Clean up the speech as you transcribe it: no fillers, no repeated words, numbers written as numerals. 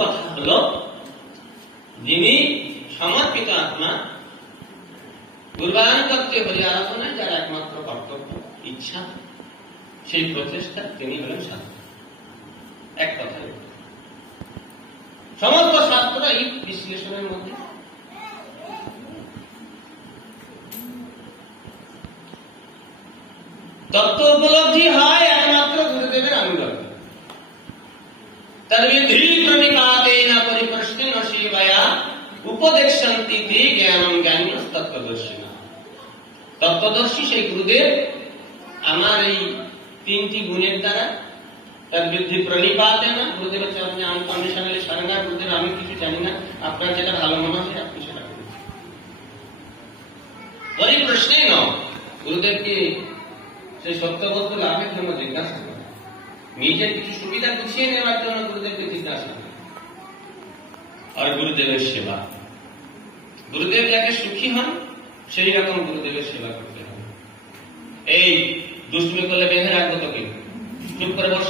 কথা হল যিনি সমর্পিত আত্মা, গুরবানুগত্যে হরি আরাধনায় যার একমাত্র কর্তব্য ইচ্ছা, সেই প্রচেষ্টা, তিনি হলেন সাধক। এক কথায় সমস্ত শাস্ত্র এই বিশ্লেষণের মধ্যে। তত্ত্ব উপলব্ধি হয় একমাত্র গুরুদেবের আনুগত্য। তদ্বিধি প্রণিপাতেন পরিপ্রশ্নেন সেবয়া উপদেশন্তি তে জ্ঞানম জ্ঞানিনঃ তত্ত্বদর্শিনঃ। তত্ত্বদর্শী সেই গুরুদেব আমার এই তিনটি গুণের দ্বারা, তদ্বিধি প্রণিপাতেন, গুরুদেবের চরণে আনকন্ডিশনালি সারেন্ডার, গুরুদেব আমি কিছু জানি না, আপনার যেটা ভালো মনে হয় আপনি সেটা করুন। পরিপ্রশ্নেন, গুরুদেবকে সেই সত্যবস্তু লাভের জন্য জিজ্ঞাসা করে, নিজের কিছু সুবিধা গুছিয়ে নেওয়ার জন্য গুরুদেবকে জিজ্ঞাসা করে। আর গুরুদেবের সেবা, গুরুদেব যাকে সুখী হন সেই রকম গুরুদেবের সেবা করতে হবে। এই দুষ্টুমি করলে বেঁধে রাখবো তোকে, চুপ করে বস,